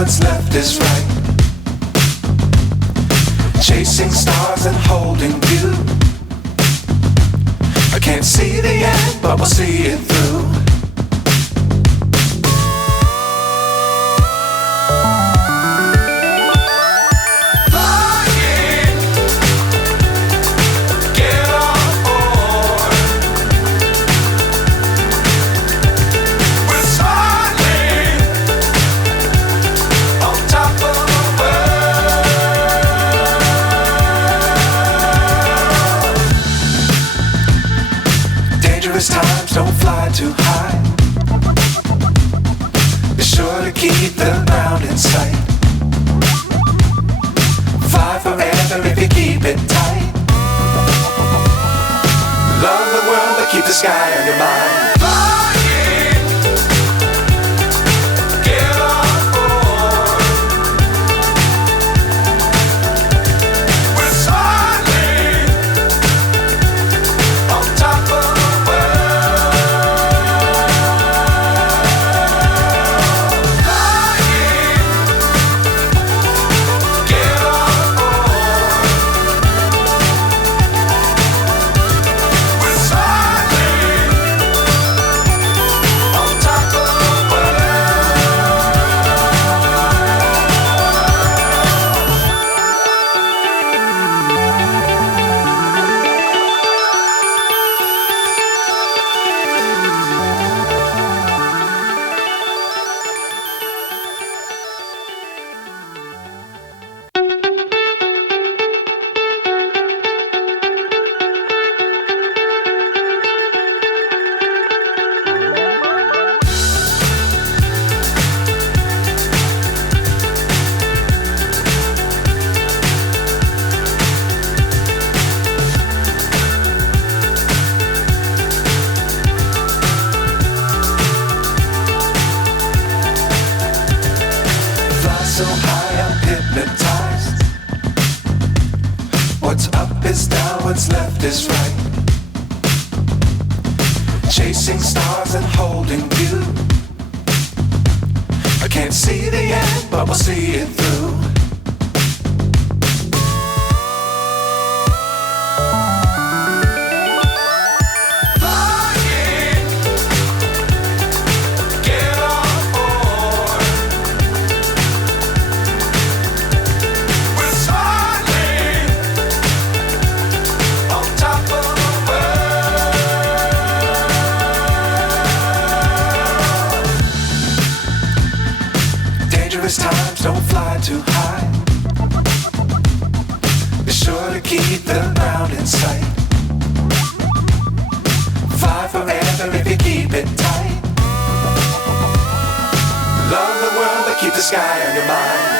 what's left is right. Chasing stars and holding you. I can't see the end, but we'll see it through. Times don't fly too high. Be sure to keep the ground in sight. Fly forever if you keep it tight. Love the world but keep the sky on your mind. So high I'm hypnotized. What's up is down, what's left is right. Chasing stars and holding you. I can't see the end, but we'll see it through. Times don't fly too high. Be sure to keep the ground in sight. Fly forever if you keep it tight. Love the world but keep the sky on your mind.